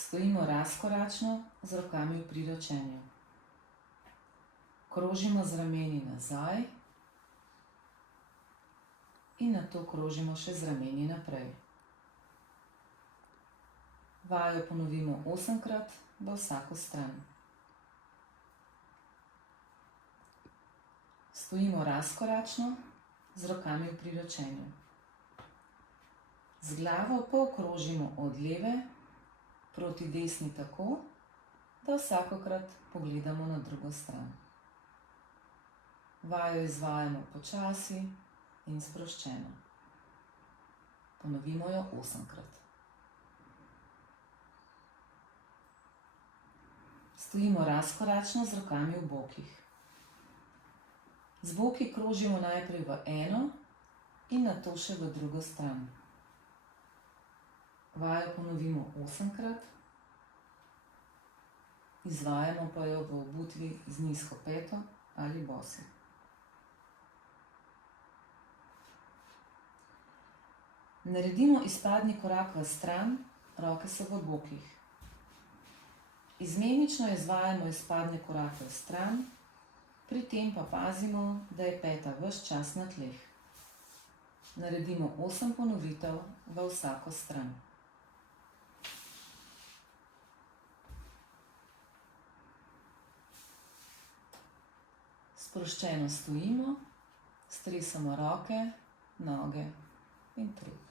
Stojimo razkoračno z rokami v priročenju. Krožimo z rameni nazaj in nato krožimo še z rameni naprej. Vajo ponovimo 8-krat v vsako stran. Stojimo razkoračno z rokami v priročenju. Z glavo polkrožimo od leve proti desni tako, da vsakokrat pogledamo na drugo stran. Vajo izvajamo počasi in sproščeno. Ponovimo jo 8-krat. Stojimo razkoračno z rokami v bokih. Z boki krožimo najprej v eno in nato še v drugo stran. Vajo ponovimo 8-krat, izvajamo pa jo v obutvi z nizko peto ali bosi. Naredimo izpadni korak v stran, roke so v bokih. Izmenično izvajamo izpadne korake v stran, pri tem pa pazimo, da je peta ves čas na tleh. Naredimo 8 ponovitev v vsako stran. Sproščeno stojimo, stresamo roke, noge in trup.